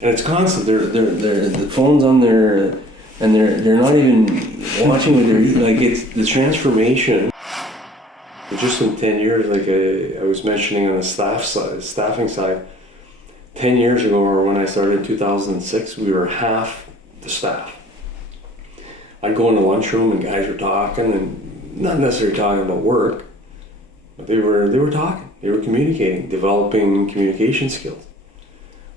And it's constant. They're the phone's on there, and they're not even watching what they're eating. Like, it's the transformation. Just in 10 years, like I was mentioning on the staffing side, 10 years ago, or when I started in 2006, we were half the staff. I'd go in the lunchroom and guys were talking, and not necessarily talking about work, but they were talking, they were communicating, developing communication skills.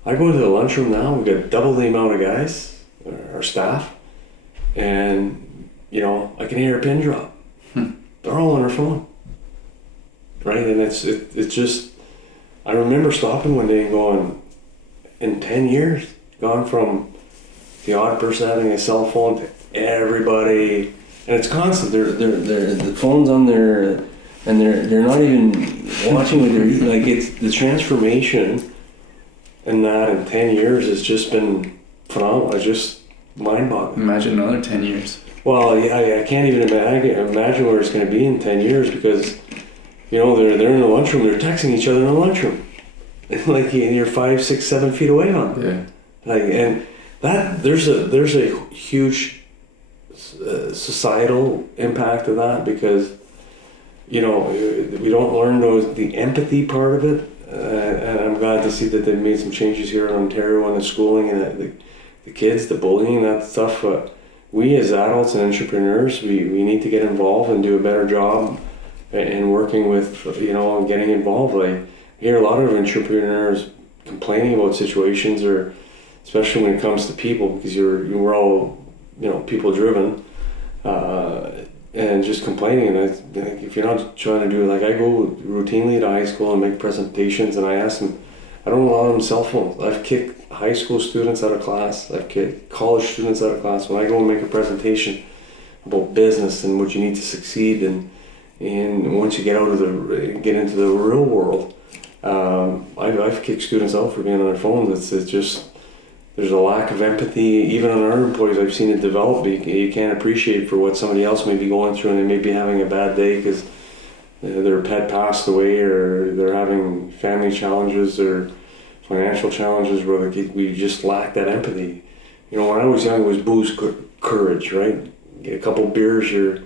I go into the lunchroom now, we've got double the amount of guys, our staff, and I can hear a pin drop. They're all on their phone, right? And it's just, I remember stopping one day and going, in 10 years, gone from the odd person having a cell phone to everybody, and it's constant. They're the phone's on there, and they're not even watching what they're eating. Like, it's the transformation. And that in 10 years has just been phenomenal. It's just mind-boggling. Imagine another 10 years. Well, yeah, I can't even imagine where it's going to be in 10 years because, they're in the lunchroom, they're texting each other in the lunchroom. Like, you're 5, 6, 7 feet away on them. Yeah. Like, and that, there's a huge societal impact of that because, we don't learn the empathy part of it. And I'm glad to see that they've made some changes here in Ontario on the schooling and the kids, the bullying, that stuff. We as adults and entrepreneurs, we need to get involved and do a better job in working with, and getting involved. I hear a lot of entrepreneurs complaining about situations, or especially when it comes to people, because we're all, people driven. And just complaining, and if you're not trying to do it, like I go routinely to high school and make presentations, and I ask them, I don't allow them cell phones. I've kicked high school students out of class, I've kicked college students out of class. When I go and make a presentation about business and what you need to succeed, and once you get into the real world, I've kicked students out for being on their phones. It's just, there's a lack of empathy, even on our employees. I've seen it develop. You can't appreciate for what somebody else may be going through, and they may be having a bad day because their pet passed away, or they're having family challenges or financial challenges where we just lack that empathy. When I was young, it was booze courage, right? Get a couple beers, you're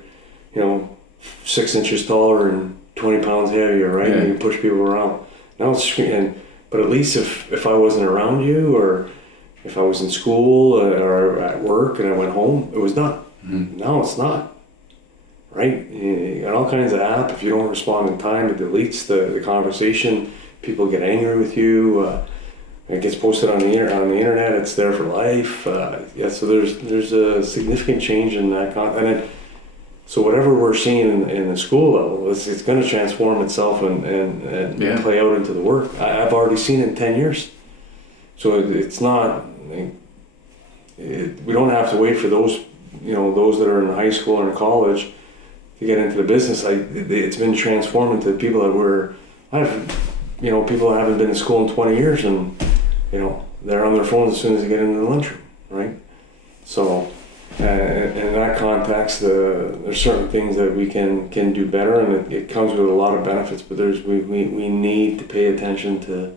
6 inches taller and 20 pounds heavier, right? Yeah. And you can push people around. Now it's but at least if I wasn't around you, or if I was in school or at work and I went home, it was done. Mm-hmm. Now it's not, right? You got all kinds of apps. If you don't respond in time, it deletes the conversation. People get angry with you. It gets posted on the internet. It's there for life. So there's a significant change in that content. So whatever we're seeing in the school level, it's going to transform itself and play out into the work. I've already seen it in 10 years. So it's not, we don't have to wait for those, those that are in high school or in college to get into the business. It's been transformed into people people that haven't been to school in 20 years, and, they're on their phones as soon as they get into the lunchroom, right? So, in that context, there's certain things that we can do better, and it comes with a lot of benefits, but we need to pay attention to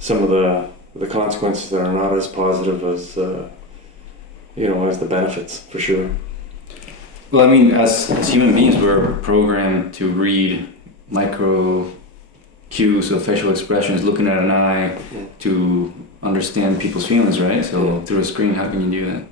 some of the consequences that are not as positive as as the benefits, for sure. Well, I mean, as human beings, we're programmed to read micro cues of facial expressions, looking at an eye, to understand people's feelings, right? So through a screen, how can you do that?